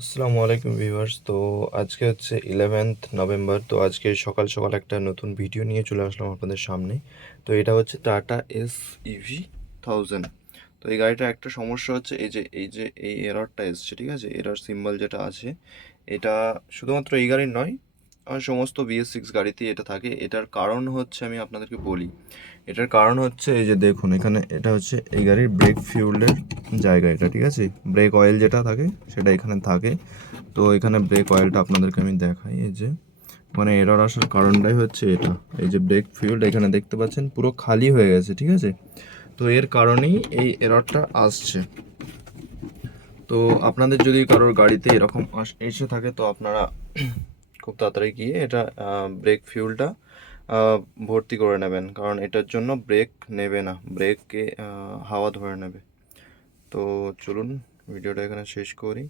আসসালামু আলাইকুম ভিউয়ার্স। তো আজকে হচ্ছে 11th নভেম্বর। তো আজকে সকাল সকাল একটা নতুন ভিডিও নিয়ে চলে আসলাম আপনাদের সামনে। তো এটা হচ্ছে টাটা এস ইভি 1000। তো এই গাড়িটার একটা সমস্যা হচ্ছে এই এররটা এসছে, ঠিক আছে? এরর সিম্বল যেটা আছে, এটা শুধুমাত্র এই গাড়ির নয়, সমস্ত BS6 গাড়িতেই এটা থাকে। এটার কারণ হচ্ছে, আমি আপনাদেরকে বলি। এটার কারণ হচ্ছে এই যে দেখুন, এখানে এটা হচ্ছে এই গাড়ির ব্রেক ফিউলের জায়গা এটা, ঠিক আছে? ব্রেক অয়েল যেটা থাকে সেটা এখানে থাকে। তো এখানে ব্রেক অয়েলটা আপনাদেরকে আমি দেখাই। এই যে মানে এরর আসার কারণটাই হচ্ছে এটা। এই যে ব্রেক ফিউল এখানে দেখতে পাচ্ছেন পুরো খালি হয়ে গেছে, ঠিক আছে? তো এর কারণেই এই এররটা আসছে। তো আপনাদের যদি কারোর গাড়িতে এরকম এসে থাকে, তো আপনারা খুব তাড়াতাড়ি গিয়ে এটা ব্রেক ফিউলটা ভর্তি করে নেবেন, কারণ এটার জন্য ব্রেক নেবে না, ব্রেকে হাওয়া ধরে নেবে। তো চলুন ভিডিওটা এখানে শেষ করি।